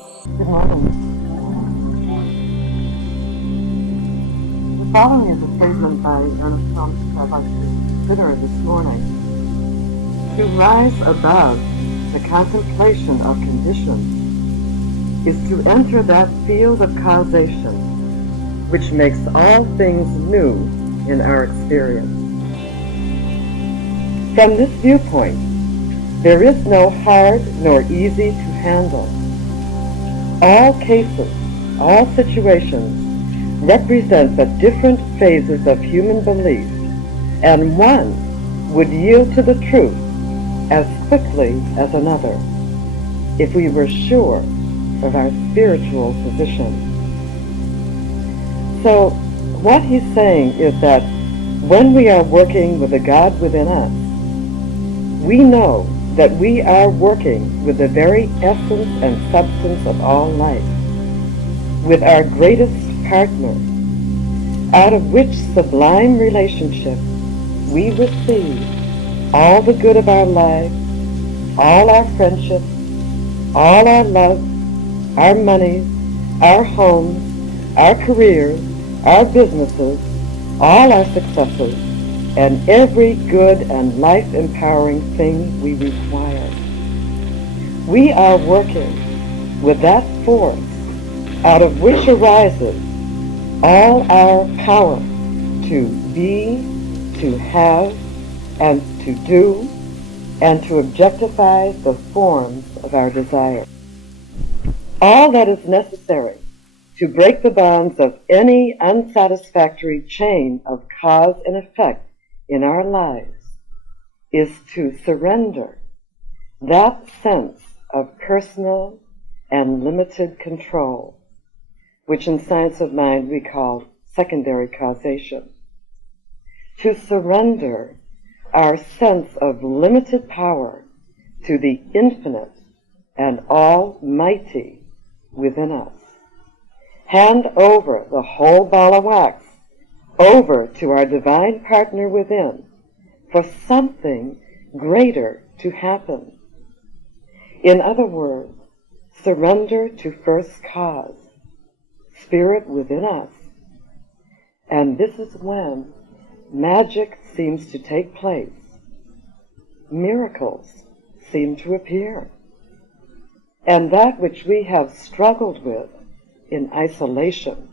Good morning. The following is a statement by Ernest Thompson I'd like to consider this morning. To rise above the contemplation of conditions is to enter that field of causation which makes all things new in our experience. From this viewpoint, there is no hard nor easy to handle. All cases, all situations represent the different phases of human belief, and one would yield to the truth as quickly as another if we were sure of our spiritual position. So what he's saying is that when we are working with the God within us, we know that we are working with the very essence and substance of all life, with our greatest partner, out of which sublime relationship we receive all the good of our lives, all our friendships, all our love, our money, our homes, our careers, our businesses, all our successes, and every good and life-empowering thing we require. We are working with that force out of which arises all our power to be, to have, and to do, and to objectify the forms of our desire. All that is necessary to break the bonds of any unsatisfactory chain of cause and effect in our lives is to surrender that sense of personal and limited control, which in science of mind we call secondary causation. To surrender our sense of limited power to the infinite and almighty within us. Hand over the whole ball of wax over to our divine partner within for something greater to happen. In other words, surrender to first cause, spirit within us. And this is when magic seems to take place. Miracles seem to appear. And that which we have struggled with in isolation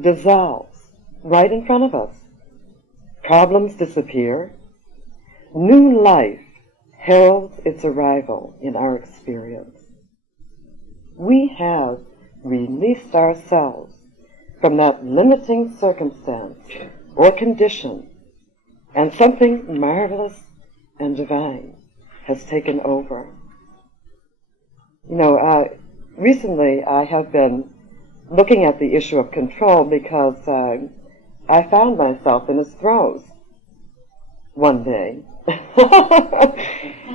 dissolves right in front of us. Problems disappear. New life heralds its arrival in our experience. We have released ourselves from that limiting circumstance or condition, and something marvelous and divine has taken over. Recently I have been looking at the issue of control because I found myself in his throes one day.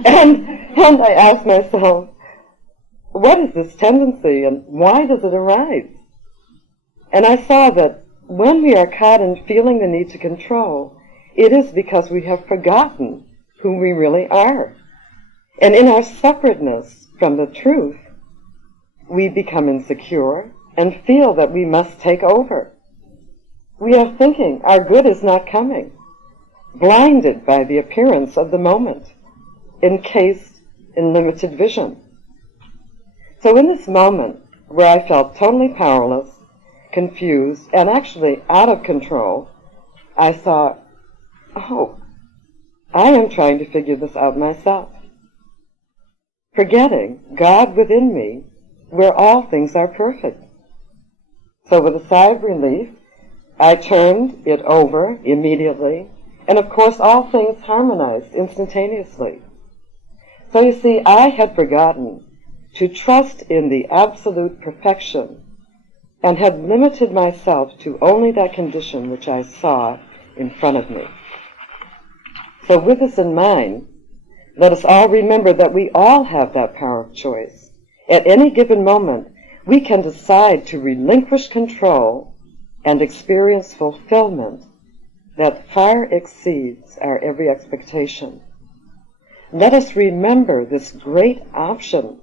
and I asked myself, what is this tendency and why does it arise? And I saw that when we are caught in feeling the need to control, it is because we have forgotten who we really are. And in our separateness from the truth, we become insecure and feel that we must take over. We are thinking our good is not coming, blinded by the appearance of the moment, encased in limited vision. So in this moment, where I felt totally powerless, confused, and actually out of control, I thought, oh, I am trying to figure this out myself, forgetting God within me, where all things are perfect. So with a sigh of relief, I turned it over immediately, and of course all things harmonized instantaneously. So you see, I had forgotten to trust in the absolute perfection and had limited myself to only that condition which I saw in front of me. So with this in mind, let us all remember that we all have that power of choice. At any given moment, we can decide to relinquish control and experience fulfillment that far exceeds our every expectation. Let us remember this great option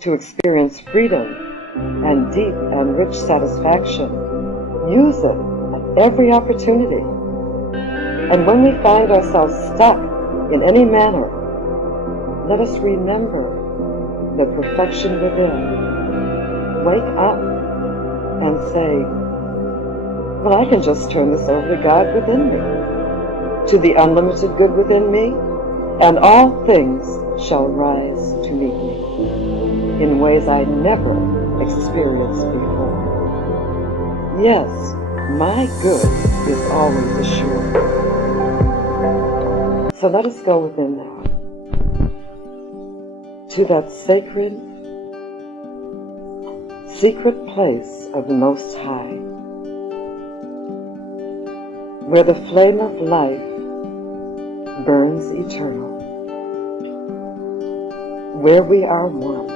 to experience freedom and deep and rich satisfaction, use it at every opportunity. And when we find ourselves stuck in any manner, let us remember the perfection within. Wake up and say, well, I can just turn this over to God within me, to the unlimited good within me, and all things shall rise to meet me in ways I never experienced before. Yes, my good is always assured. So let us go within now, to that sacred, secret place of the Most High, where the flame of life burns eternal, where we are one,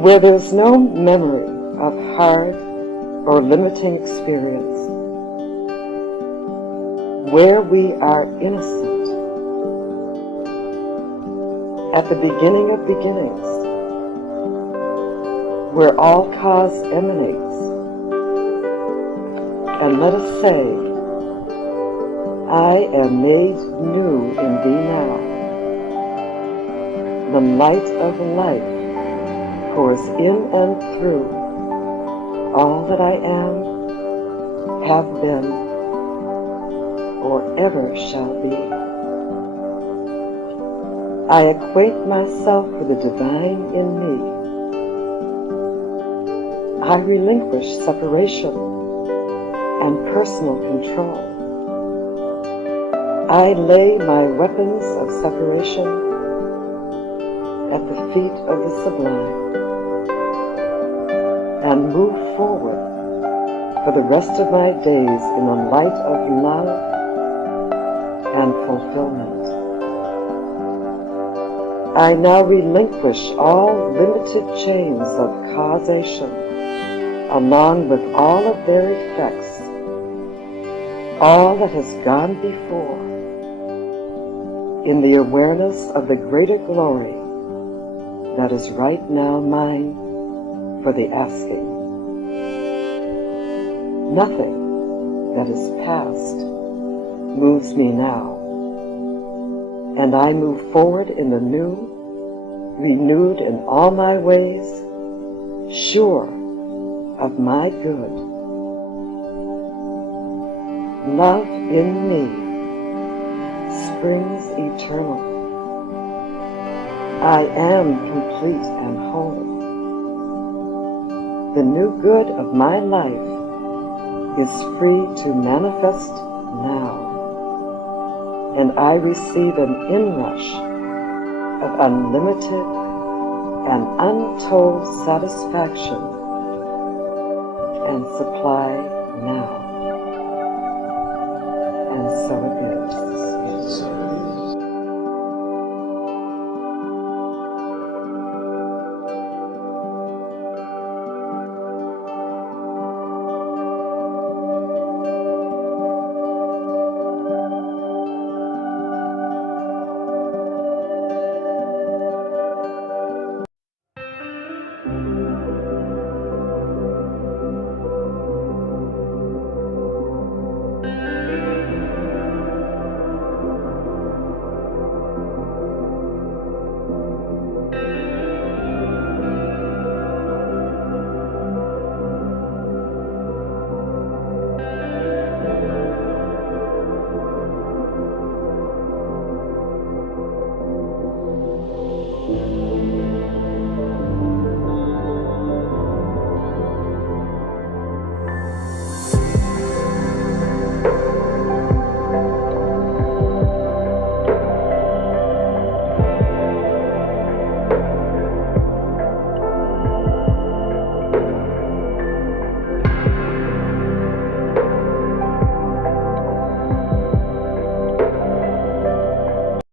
where there's no memory of hard or limiting experience, where we are innocent, at the beginning of beginnings, where all cause emanates. And let us say, I am made new in thee now. The light of life pours in and through all that I am, have been, or ever shall be. I acquaint myself with the divine in me. I relinquish separation and personal control. I lay my weapons of separation at the feet of the sublime and move forward for the rest of my days in the light of love and fulfillment. I now relinquish all limited chains of causation, along with all of their effects, all that has gone before, in the awareness of the greater glory that is right now mine for the asking. Nothing that is past moves me now, and I move forward in the new, renewed in all my ways, sure of my good. Love in me springs eternal. I am complete and whole. The new good of my life is free to manifest now, and I receive an inrush of unlimited and untold satisfaction and supply now. And so it is.